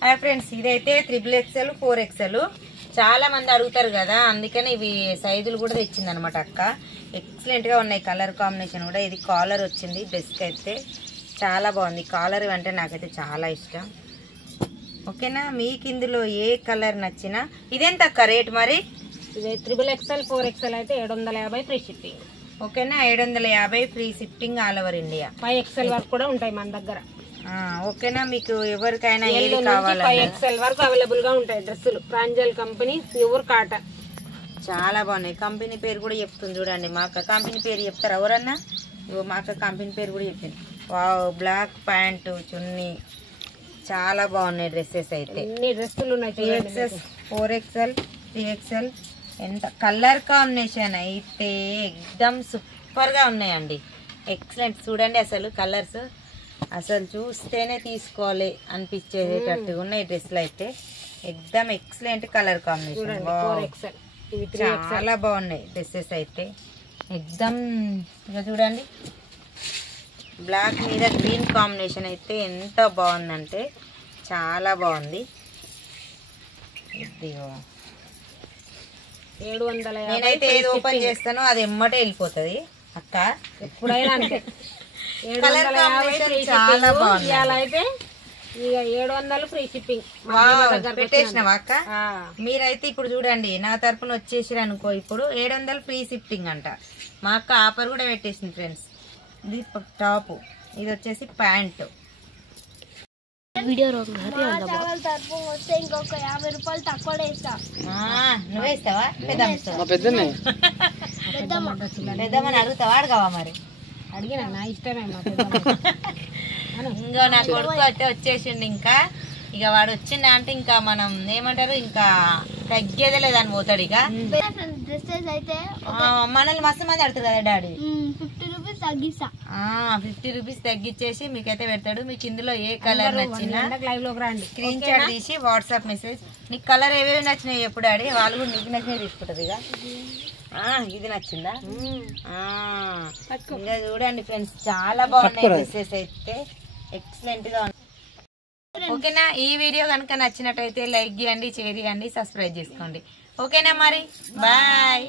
Hi friends, ఇదైతే 3XL 4XL చాలా మంది అడుగుతారు కదా, అందుకని ఇవి సైజులు కూడా తెచ్చింది అనమాట అక్క. ఎక్సలెంట్ గా ఉన్నాయి, కలర్ కాంబినేషన్ కూడా. ఇది కాలర్ వచ్చింది డ్రెస్ కి అయితే చాలా బాగుంది. కాలర్ అంటే నాకైతే చాలా ఇష్టం. ఓకేనా, మీకు ఇందులో ఏ కలర్ నచ్చినా. ఇదెంత అక్క రేట్ మరి? ఇది 3XL 4XL అయితే 750 ఫ్రీ షిప్పింగ్. ఓకేనా, 750 free shipping all over India. 5XL వరకు కూడా ఉంటాయి మన దగ్గర. ఓకేనా, మీకు ఎవరికైనా ఏది కావాలి 5XL వరకు అవైలబుల్ గా ఉంటాయి డ్రెస్సులు. ప్రాంజల్ కంపెనీ ప్యూర్ కాటన్ చాలా బాగున్నాయి. కంపెనీ పేరు కూడా చెప్తుంది చూడండి. మా అక్క కంపెనీ పేరు చెప్తారు ఎవరన్నా? మా అక్క కంపెనీ పేరు కూడా చెప్పింది. వావ్, బ్లాక్ ప్యాంటు చున్నీ చాలా బాగున్నాయి డ్రెస్సెస్ అయితే. అన్ని డ్రెస్సులు ఉన్నాయి. 3XL 4XL 3XL ఎంత కలర్ కాంబినేషన్ అయితే ఎక్దమ్ సూపర్ గా ఉన్నాయండి. ఎక్సలెంట్. చూడండి అసలు కలర్స్ అసలు చూస్తేనే తీసుకోవాలి అనిపించేటట్టుగా ఉన్నాయి డ్రెస్సులు అయితే. ఎక్దమ్ ఎక్సలెంట్ కలర్ కాంబినేషన్. చాలా బాగున్నాయి డ్రెస్సెస్ అయితే ఎక్దమ్. ఇక చూడండి, బ్లాక్ మీద గ్రీన్ కాంబినేషన్ అయితే ఎంత బాగుందంటే చాలా బాగుంది. ఇదిగో 750. నేనైతే ఏది ఓపెన్ చేస్తానో అది ఎమ్మటే వెళ్ళిపోతుంది అక్క, ఎప్పుడైనా అంతే. కలర్ కాంబినేషన్ చాలా బాగుంది. అయితే ఇక 700 ఫ్రీ షిప్పింగ్ పెట్టేసినావా అక్క? మీరైతే ఇప్పుడు చూడండి, నా తరపున వచ్చేసారు అనుకో, ఇప్పుడు 700 ఫ్రీ షిప్పింగ్ అంట. మా అక్క ఆఫర్ కూడా పెట్టేసింది ఫ్రెండ్స్. ఇది టాప్, ఇది వచ్చేసి ప్యాంట్. ఇంకొక 50 రూపాయలు తక్కువ వేస్తా. నువ్వేస్తావా? పెద్దమ్మని అడుగుతావా అడగవా? మరి అడిగినా నా ఇష్టమే. ఇంకా నా కొడుకు అయితే వచ్చేసిండు. ఇంకా ఇక వాడు వచ్చిండ అంటే ఇంకా మనం ఏమంటారు, ఇంకా తగ్గేదే లేదని పోతాడు. ఇక డ్రెస్సెస్ అయితే మనల్ని మస్తు మంది అడుగుతారు కదా డాడీ. 50 రూపీస్ తగ్గిస్తా. 50 రూపీస్ తగ్గించేసి మీకైతే పెడతాడు. మీకు ఇందులో ఏ కలర్ నచ్చినా లైవ్ లోకి రండి, స్క్రీన్ షాట్ తీసి వాట్సాప్ మెసేజ్. నీకు కలర్ ఏవేవి నచ్చినాయి ఎప్పుడు డాడీ, వాళ్ళు కూడా నీకు నచ్చినవి తీసుకుంటారు. ఇక ఇది నచ్చిందా? ఇంకా చూడండి ఫ్రెండ్స్, చాలా బాగున్నాయి డ్రెస్సెస్ అయితే ఎక్సలెంట్ గా ఉన్నాయి. ఓకేనా, ఈ వీడియో కనుక నచ్చినట్టయితే లైక్ చేయండి, షేర్ చేయండి, సబ్స్క్రైబ్ చేసుకోండి. ఓకేనా మరి, బాయ్.